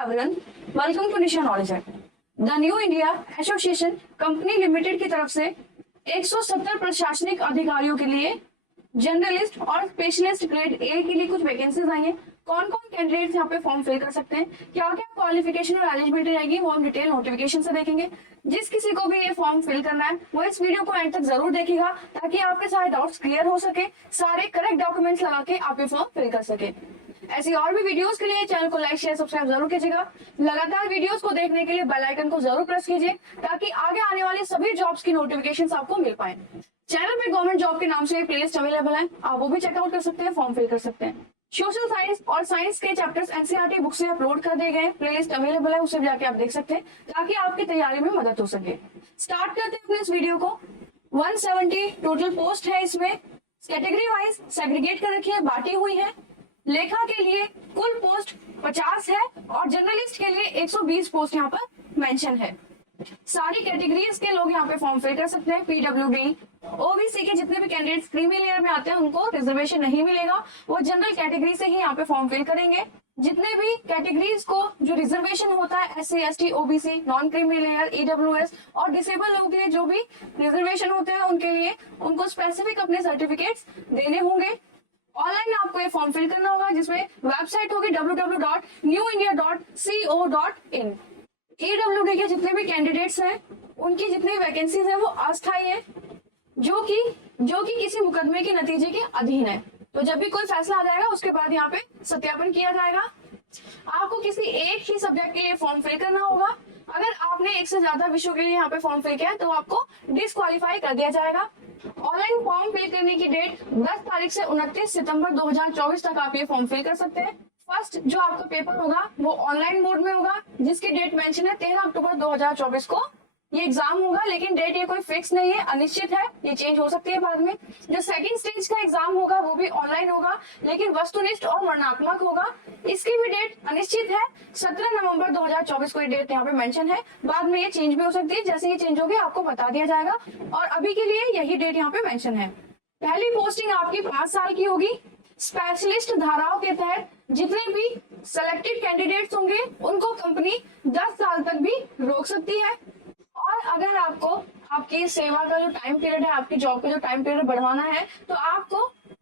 Everyone, welcome to Nisha knowledge act. The new India association company limited की तरफ से 170 प्रशासनिक अधिकारियों के लिए जर्नलिस्ट और स्पेशलिस्ट ग्रेड ए के लिए कुछ वैकेंसीज आई हैं। कौन कौन कैंडिडेट्स यहाँ पे फॉर्म फिल कर सकते हैं, क्या क्या क्वालिफिकेशन और एलिजिबिलिटी रहेगी, वो हम डिटेल नोटिफिकेशन से देखेंगे। जिस किसी को भी ये फॉर्म फिल करना है वो इस वीडियो को एंड तक जरूर देखेगा ताकि आपके सारे डाउट्स क्लियर हो सके, सारे करेक्ट डॉक्यूमेंट्स लगा के आप ये फॉर्म फिल कर सके। ऐसी और भी वीडियोस के लिए चैनल को लाइक शेयर सब्सक्राइब जरूर कीजिएगा। लगातार वीडियोस को देखने के लिए बेल आइकन को जरूर प्रेस कीजिए ताकि आगे आने वाली सभी जॉब्स की नोटिफिकेशंस आपको मिल पाए। चैनल पे गवर्नमेंट जॉब के नाम से प्लेलिस्ट अवेलेबल है, आप वो भी चेकआउट कर सकते हैं, फॉर्म फिल कर सकते हैं। सोशल साइंस और साइंस के चैप्टर्स एनसीईआरटी बुक से अपलोड कर दिए गए, प्लेलिस्ट अवेलेबल है, उसे भी जाके आप देख सकते हैं ताकि आपकी तैयारी में मदद हो सके। स्टार्ट करते हैं अपने इस वीडियो को। 170 टोटल पोस्ट है, इसमें कैटेगरी वाइज सेग्रीगेट कर रखी है, बांटी हुई है। लेखा के लिए कुल पोस्ट 50 है और जर्नलिस्ट के लिए 120 पोस्ट यहाँ पर मेंशन है। सारी कैटेगरीज के लोग यहाँ पे फॉर्म फिल कर सकते हैं। पीडब्ल्यूडी ओबीसी के जितने भी कैंडिडेट्स क्रीमी लेयर में आते हैं उनको रिजर्वेशन नहीं मिलेगा, वो जनरल कैटेगरी से ही यहाँ पे फॉर्म फिल करेंगे। जितने भी कैटेगरीज को जो रिजर्वेशन होता है SC ST OBC non creamy layer EWS और डिसेबल लोगों के लिए जो भी रिजर्वेशन होते हैं उनके लिए उनको स्पेसिफिक अपने सर्टिफिकेट्स देने होंगे। ऑनलाइन आपको ये फॉर्म फिल करना होगा जिसमें वेबसाइट होगी www.newindia.co.in। ईडब्ल्यूडी के जितने भी कैंडिडेट्स हैं उनकी जितनी वैकेंसीज है वो अस्थायी है, जो कि किसी मुकदमे के नतीजे के अधीन है। तो जब भी कोई फैसला आ जाएगा उसके बाद यहाँ पे सत्यापन किया जाएगा। आपको किसी एक ही सब्जेक्ट के लिए फॉर्म फिल करना होगा। अगर आपने एक से ज्यादा विषयों के लिए यहाँ पे फॉर्म फिल किया है तो आपको डिस्क्वालीफाई कर दिया जाएगा। ऑनलाइन फॉर्म फिल करने की डेट 10 तारीख से 29 सितंबर 2024 तक आप ये फॉर्म फिल कर सकते हैं। फर्स्ट जो आपका पेपर होगा वो ऑनलाइन मोड में होगा, जिसकी डेट मेंशन है 13 अक्टूबर 2024 को ये एग्जाम होगा, लेकिन डेट ये कोई फिक्स नहीं है, अनिश्चित है, ये चेंज हो सकती है बाद में। जो सेकंड स्टेज का एग्जाम होगा वो भी ऑनलाइन होगा, लेकिन वस्तुनिष्ठ और वर्णनात्मक होगा, इसकी भी डेट अनिश्चित है। 17 नवंबर 2024 को ये डेट यहाँ पे मेंशन है, बाद में ये चेंज भी हो सकती है, जैसे ये चेंज होगी आपको बता दिया जाएगा। और अभी के लिए यही डेट यहाँ पे मेंशन है। पहली पोस्टिंग आपकी 5 साल की होगी। स्पेशलिस्ट धाराओं के तहत जितने भी सिलेक्टेड कैंडिडेट्स होंगे उनको कंपनी 10 साल तक भी रोक सकती है। और अगर आपको आपकी सेवा का जो टाइम पीरियड है, आपकी जॉब का जो टाइम पीरियड बढ़वाना है तो आपको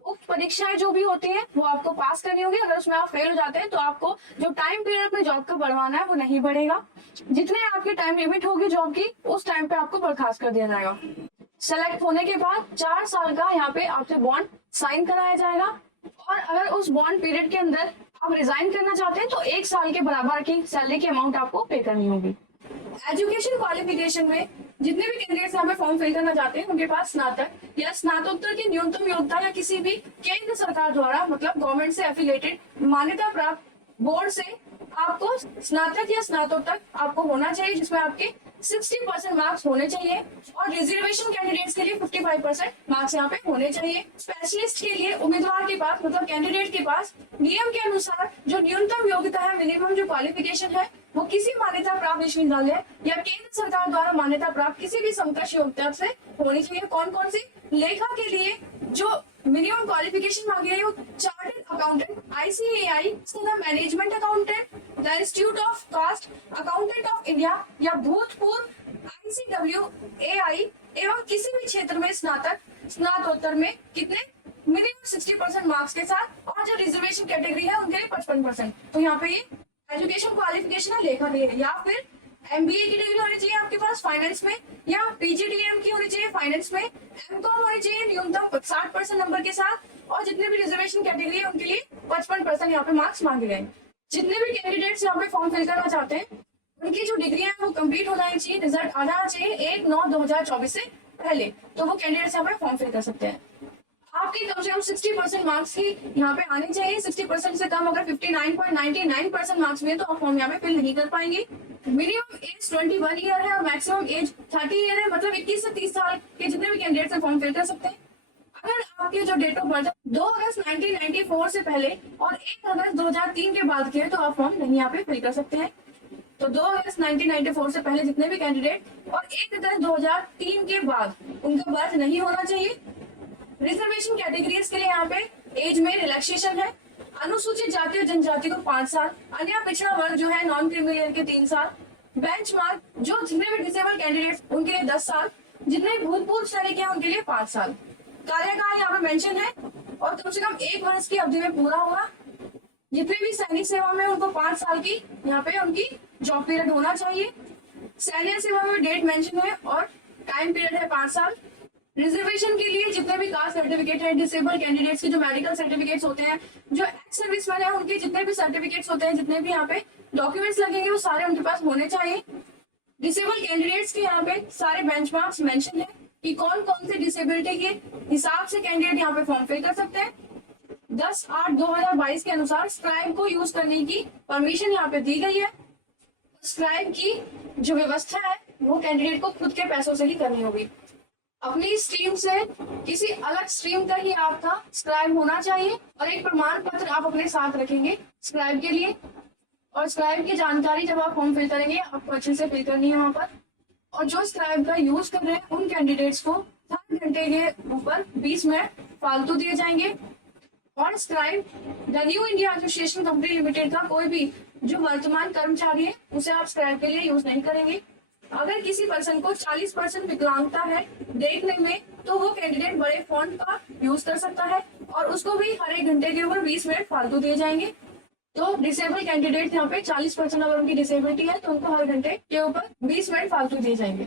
उक्त परीक्षाएं जो भी होती हैं वो आपको पास करनी होगी। अगर उसमें आप फेल हो जाते हैं तो आपको जो टाइम पीरियड अपनी जॉब का बढ़वाना है वो नहीं बढ़ेगा। जितने आपकी टाइम लिमिट होगी जॉब की उस टाइम पे आपको बर्खास्त कर दिया जाएगा। सेलेक्ट होने के बाद 4 साल का यहाँ पे आपसे बॉन्ड साइन कराया जाएगा और अगर उस बॉन्ड पीरियड के अंदर आप रिजाइन करना चाहते हैं तो 1 साल के बराबर की सैलरी की अमाउंट आपको पे करनी होगी। एजुकेशन क्वालिफिकेशन में जितने भी कैंडिडेट्स यहाँ पे फॉर्म फिल करना चाहते हैं उनके पास स्नातक या स्नातकोत्तर की न्यूनतम योग्यता या किसी भी केंद्र सरकार द्वारा मतलब गवर्नमेंट से एफिलेटेड मान्यता प्राप्त बोर्ड से आपको स्नातक या स्नातकोत्तर आपको होना चाहिए, जिसमें आपके 60% मार्क्स होने चाहिए और रिजर्वेशन कैंडिडेट्स के लिए 55% मार्क्स यहाँ पे होने चाहिए। स्पेशलिस्ट के लिए उम्मीदवार के पास मतलब कैंडिडेट के पास नियम के अनुसार जो न्यूनतम योग्यता है, मिनिमम जो क्वालिफिकेशन है वो किसी मान्यता प्राप्त विश्वविद्यालय या केंद्र सरकार द्वारा मान्यता प्राप्त किसी भी समकक्ष योग्यता से होनी चाहिए। कौन कौन सी? लेखा के लिए जो मिनिमम क्वालिफिकेशन मांगी गई है वो चार्टर्ड अकाउंटेंट ICAI तथा management accountant the institute of cast accountant of India या भूतपूर्व ICWAI एवं किसी भी क्षेत्र में स्नातक स्नातकोत्तर में कितने मिनिमम 60% मार्क्स के साथ, और जो रिजर्वेशन कैटेगरी है उनके लिए 55%। तो यहाँ पे ये एजुकेशन क्वालिफिकेशन है लेखा के लिए, या फिर MBA की डिग्री होनी चाहिए आपके पास फाइनेंस में, या PGDM की होनी चाहिए फाइनेंस में, MCOM होनी चाहिए न्यूनतम 60% नंबर के साथ, और जितने भी रिजर्वेशन कैटेगरी है उनके लिए 55% यहाँ पे मार्क्स मांगे गए। जितने भी कैंडिडेट्स यहाँ पे फॉर्म फिल करना चाहते हैं उनकी जो डिग्री है वो कंप्लीट हो जानी चाहिए, रिजल्ट आ जाना चाहिए 1/9/2024 से पहले, तो वो कैंडिडेट्स यहाँ पे फॉर्म फिल कर सकते हैं। आपकी कम से कम 60% मार्क्स ही यहाँ पे आने चाहिए। 60% से कम अगर 59.99% मार्क्स में तो आप फॉर्म यहाँ पे फिल नहीं कर पाएंगे। मिनिमम एज 21 ईयर है और मैक्सिमम एज 30 ईयर है, मतलब 21 से 30 साल के जितने भी कैंडिडेट्स हैं फॉर्म फिल कर सकते हैं। अगर आपकी जो डेट ऑफ बर्थ 2 अगस्त 1994 से पहले और 1 अगस्त 2003 के बाद के तो आप फॉर्म नहीं यहाँ पे फिल कर सकते हैं। तो 2 अगस्त 1994 से पहले जितने भी कैंडिडेट और 1 अगस्त 2003 के बाद उनका बर्थ नहीं होना चाहिए। रिजर्वेशन कैटेगरीज के लिए यहाँ पे एज में रिलैक्सेशन है। अनुसूचित जाति और जनजाति को 5 साल, अन्य पिछड़ा वर्ग जो है नॉन क्रीमी के 3 साल, बेंचमार्क जो जितने भी डिसेबल कैंडिडेट्स उनके लिए 10 साल, जितने भूतपूर्व सैनिक हैं उनके लिए 5 साल। कार्यकाल यहाँ पे मेंशन है और कम से कम 1 वर्ष की अवधि में पूरा होगा। जितने भी सैनिक सेवा में उनको 5 साल की यहाँ पे उनकी जॉब पीरियड होना चाहिए। सैन्य सेवा में डेट मेंशन है और टाइम पीरियड है 5 साल। रिजर्वेशन के लिए जितने भी कास्ट सर्टिफिकेट है, डिसेबल कैंडिडेट्स के जो मेडिकल सर्टिफिकेट्स होते हैं, जो एक्स सर्विसमैन है उनके जितने भी सर्टिफिकेट्स होते हैं, जितने भी यहाँ पे डॉक्यूमेंट्स लगेंगे वो सारे उनके पास होने चाहिए। डिसेबल कैंडिडेट्स के यहाँ पे सारे बेंचमार्क्स मेंशन है कि कौन कौन से डिसेबिलिटी के हिसाब से कैंडिडेट यहाँ पे फॉर्म फिल कर सकते हैं। 10/8/2022 के अनुसार स्क्राइब को यूज करने की परमिशन यहाँ पे दी गई है। स्क्राइब की जो व्यवस्था है वो कैंडिडेट को खुद के पैसों से ही करनी होगी। अपनी स्ट्रीम से किसी अलग स्ट्रीम का ही आपका स्क्राइब होना चाहिए और एक प्रमाण पत्र आप अपने साथ रखेंगे स्क्राइब के लिए। और स्क्राइब की जानकारी जब आप फॉर्म फिल करेंगे आपको अच्छे से फिल करनी है वहां पर। और जो स्क्राइब का यूज कर रहे हैं उन कैंडिडेट्स को 3 घंटे के ऊपर 20 मिनट फालतू दिए जाएंगे। और scribe the new India association company limited का कोई भी जो वर्तमान कर्मचारी है उसे आप स्क्राइब के लिए यूज नहीं करेंगे। अगर किसी पर्सन को 40% विकलांगता है देखने में तो वो कैंडिडेट बड़े फॉन्ट का यूज कर सकता है और उसको भी हर 1 घंटे के ऊपर 20 मिनट फालतू दिए जाएंगे। तो डिसेबल कैंडिडेट यहाँ पे 40% अगर उनकी डिसेबिलिटी है तो उनको हर घंटे के ऊपर 20 मिनट फालतू दिए जाएंगे।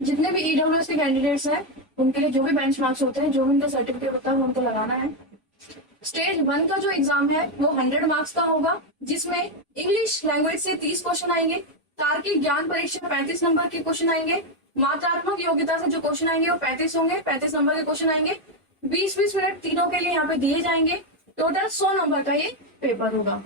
जितने भी ईडब्ल्यूएस के कैंडिडेट्स हैं उनके लिए जो भी बेंचमार्क्स होते हैं, जो भी उनका सर्टिफिकेट होता है वो उनको लगाना है। स्टेज 1 का जो एग्जाम है वो 100 मार्क्स का होगा, जिसमें इंग्लिश लैंग्वेज से 30 क्वेश्चन आएंगे, तार्किक ज्ञान परीक्षा 35 नंबर के क्वेश्चन आएंगे, मात्रात्मक योग्यता से जो क्वेश्चन आएंगे वो 35 होंगे, 35 नंबर के क्वेश्चन आएंगे। 20-20 मिनट तीनों के लिए यहाँ पे दिए जाएंगे। टोटल 100 नंबर का ये पेपर होगा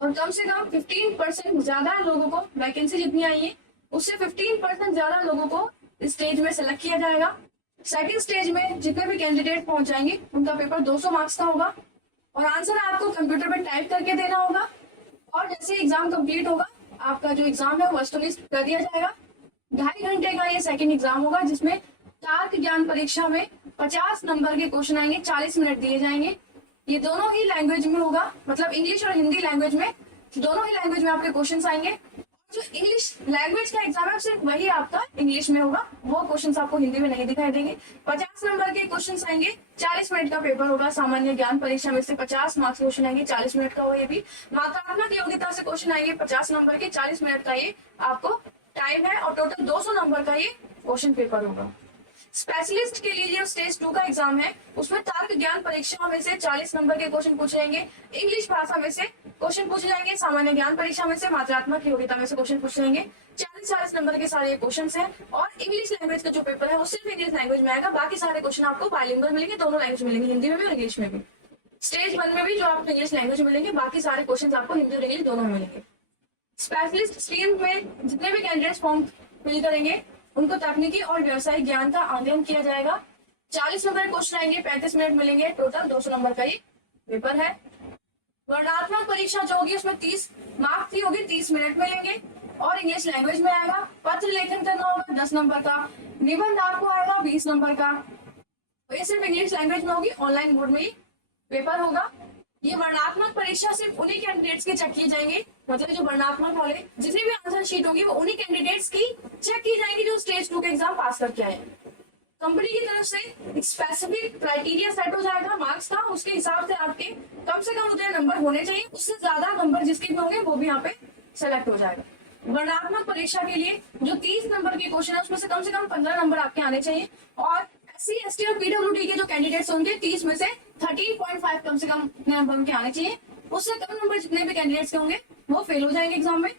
और कम से कम 15% ज्यादा लोगों को, वैकेंसी जितनी आई है उससे 15% ज्यादा लोगों को स्टेज में सिलेक्ट किया जाएगा। सेकंड स्टेज में जितने भी कैंडिडेट पहुंच जाएंगे उनका पेपर 200 मार्क्स का होगा और आंसर आपको कंप्यूटर में टाइप करके देना होगा। और जैसे एग्जाम कंप्लीट होगा आपका जो एग्जाम है वो वस्तुनिष्ठ कर दिया जाएगा। 2.5 घंटे का ये सेकंड एग्जाम होगा, जिसमें तार्क ज्ञान परीक्षा में 50 नंबर के क्वेश्चन आएंगे, 40 मिनट दिए जाएंगे। ये दोनों ही लैंग्वेज में होगा, मतलब इंग्लिश और हिंदी लैंग्वेज में, दोनों ही लैंग्वेज में आपके क्वेश्चन आएंगे। जो इंग्लिश लैंग्वेज का एग्जाम है सिर्फ वही आपका इंग्लिश में होगा, वो क्वेश्चन आपको हिंदी में नहीं दिखाई देंगे। 50 नंबर के क्वेश्चन आएंगे, 40 मिनट का पेपर होगा। सामान्य ज्ञान परीक्षा में से 50 मार्क्स क्वेश्चन आएंगे, 40 मिनट का हो। ये भी मात्रात्मक योग्यता से क्वेश्चन आएंगे 50 नंबर के, 40 मिनट का ये आपको टाइम है और टोटल 200 नंबर का ये क्वेश्चन पेपर होगा। स्पेशलिस्ट के लिए जो स्टेज 2 का एग्जाम है उसमें तार्क ज्ञान परीक्षा में से 40 नंबर के क्वेश्चन पूछे जाएंगे, इंग्लिश भाषा में से क्वेश्चन पूछे जाएंगे, सामान्य ज्ञान परीक्षा में से मात्रात्मक योग्यता में से क्वेश्चन पूछे जाएंगे। 40-40 नंबर के सारे क्वेश्चन हैं और इंग्लिश लैंग्वेज का जो पेपर है वो सिर्फ इंग्लिश लैंग्वेज में आएगा। बाकी सारे क्वेश्चन आपको बाइलिंगुअल मिलेंगे, दोनों लैंग्वेज मिलेंगे, हिंदी में भी और इंग्लिश में भी। स्टेज 1 में भी जो आपको इंग्लिश लैंग्वेज मिलेंगे, बाकी सारे क्वेश्चन आपको हिंदी और इंग्लिश दोनों में मिलेंगे। स्पेशलिस्ट स्ट्रीम में जितने भी कैंडिडेट्स फॉर्म फिल करेंगे उनको तकनीकी और व्यवसायिक ज्ञान का आकलन किया जाएगा। 40 नंबर क्वेश्चन आएंगे, 35 मिनट मिलेंगे, टोटल 200 नंबर का ये पेपर है। वर्णनात्मक परीक्षा जो होगी उसमें 30 मार्क्स की होगी, 30 मिनट मिलेंगे और इंग्लिश लैंग्वेज में आएगा। पत्र लेखन करना होगा 10 नंबर का, निबंध आपको आएगा 20 नंबर का। तो ये सिर्फ इंग्लिश लैंग्वेज में होगी, ऑनलाइन मोड में ही पेपर होगा। ये वर्णात्मक परीक्षा सिर्फ उन्हीं कैंडिडेट्स के चेक किए जाएंगे, मतलब जो वर्णात्मक वाले जितनी भी आंसर शीट होगी वो उन्हीं कैंडिडेट्स की चेक की जाएगी जो स्टेज 2 के एग्जाम पास करके आए। कंपनी की तरफ से एक स्पेसिफिक क्राइटेरिया सेट हो जाएगा मार्क्स का, उसके हिसाब से आपके कम से कम उतने नंबर होने चाहिए, उससे ज्यादा नंबर जिसके भी होंगे वो भी यहाँ पे सेलेक्ट हो जाएगा। वर्णात्मक परीक्षा के लिए जो 30 नंबर के क्वेश्चन है उसमें से कम 15 नंबर आपके आने चाहिए और SC, ST और PWD के जो कैंडिडेट्स होंगे 30 में से 13.5 कम से कम नंबर उनके आने चाहिए। उससे कम नंबर जितने भी कैंडिडेट्स के होंगे वो फेल हो जाएंगे एग्जाम में।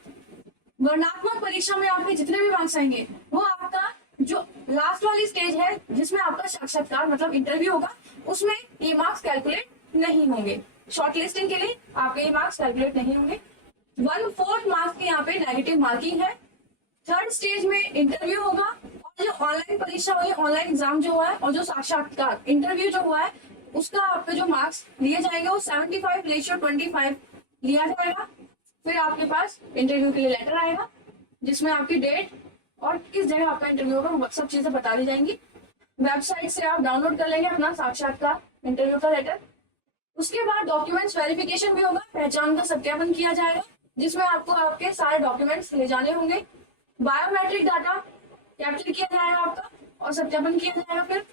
वर्णात्मक परीक्षा में आपके जितने भी मार्क्स आएंगे वो आपका जो लास्ट वाली स्टेज है जिसमें आपका साक्षात्कार मतलब इंटरव्यू होगा, उसमें ये मार्क्स कैलकुलेट नहीं होंगे। शॉर्ट लिस्टिंग के लिए आपके ये मार्क्स कैलकुलेट नहीं होंगे। 1/4 मार्क्स की यहाँ पे नेगेटिव मार्किंग है। थर्ड स्टेज में इंटरव्यू होगा और जो ऑनलाइन परीक्षा हुई, ऑनलाइन एग्जाम जो हुआ है और जो साक्षात्कार इंटरव्यू जो हुआ है उसका आपके जो मार्क्स लिए जाएंगे वो 75:25 लिया जाएगा। फिर आपके पास इंटरव्यू के लिए लेटर आएगा जिसमें आपकी डेट और किस जगह आपका इंटरव्यू होगा वो सब चीजें बता दी जाएंगी। वेबसाइट से आप डाउनलोड कर लेंगे अपना साक्षात्कार इंटरव्यू का लेटर। उसके बाद डॉक्यूमेंट्स वेरिफिकेशन भी होगा, पहचान का सत्यापन किया जाएगा, जिसमें आपको आपके सारे डॉक्यूमेंट्स ले जाने होंगे। बायोमेट्रिक डाटा कैप्चर किया जाएगा आपका और सत्यापन किया जाएगा फिर,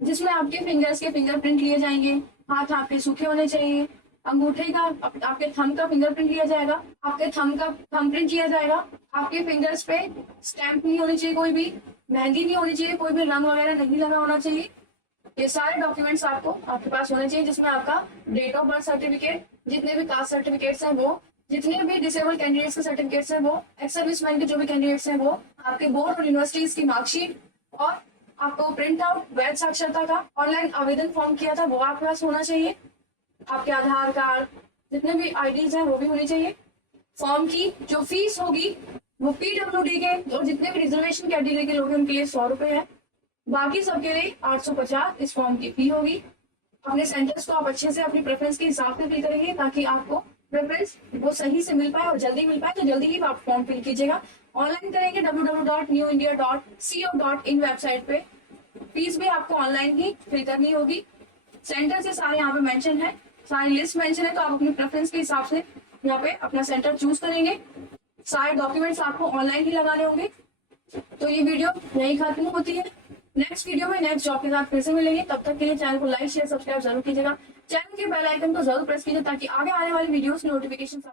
जिसमें आपके फिंगर्स के फिंगरप्रिंट लिए जाएंगे, हाथ आपके सूखे होने चाहिए, अंगूठे का आपके थंब का फिंगरप्रिंट लिया जाएगा, आपके थंब का थंबप्रिंट लिया जाएगा, आपके फिंगर्स पे स्टैंप नहीं होनी चाहिए, कोई भी मेहंदी नहीं होनी चाहिए, कोई भी रंग वगैरह नहीं लगा होना चाहिए। ये सारे डॉक्यूमेंट्स आपको आपके पास होने चाहिए, जिसमें आपका डेट ऑफ बर्थ सर्टिफिकेट, जितने भी कास्ट सर्टिफिकेट्स हैं वो, जितने भी डिसेबल कैंडिडेट्स के सर्टिफिकेट्स हैं वो, एक्स सर्विसमैन के जो भी कैंडिडेट्स हैं वो, आपके बोर्ड और यूनिवर्सिटीज की मार्कशीट और आपको प्रिंट आउट वैध साक्षरता का ऑनलाइन आवेदन फॉर्म किया था वो आपके पास होना चाहिए। आपके आधार कार्ड, जितने भी आईडीज हैं वो भी होनी चाहिए। फॉर्म की जो फीस होगी वो पीडब्ल्यूडी के और जितने भी रिजर्वेशन कैटेगरी के लोग हैं उनके लिए 100 रुपए है, बाकी सबके लिए 850 इस फॉर्म की फी होगी। अपने सेंटर्स को आप अच्छे से अपनी प्रेफरेंस के हिसाब से फिल करेंगे ताकि आपको प्रेफरेंस वो सही से मिल पाए और जल्दी मिल पाए, तो जल्दी ही आप फॉर्म फिल कीजिएगा। ऑनलाइन करेंगे www.newindia.co.in वेबसाइट पे। फीस भी आपको ऑनलाइन ही फिल करनी होगी। सेंटर से सारे यहाँ पे मेंशन है, सारी लिस्ट मेंशन है, तो आप अपनी प्रेफरेंस के हिसाब से यहाँ पे अपना सेंटर चूज करेंगे। सारे डॉक्यूमेंट्स आपको ऑनलाइन ही लगाने होंगे। तो ये वीडियो यही खत्म होती है। नेक्स्ट वीडियो में नेक्स्ट जॉब के साथ फिर से मिलेंगे। तब तक के लिए चैनल को लाइक शेयर सब्सक्राइब जरूर कीजिएगा। चैनल के बेल आइकन को जरूर प्रेस कीजिए ताकि आगे आने वाली वीडियोस की नोटिफिकेशन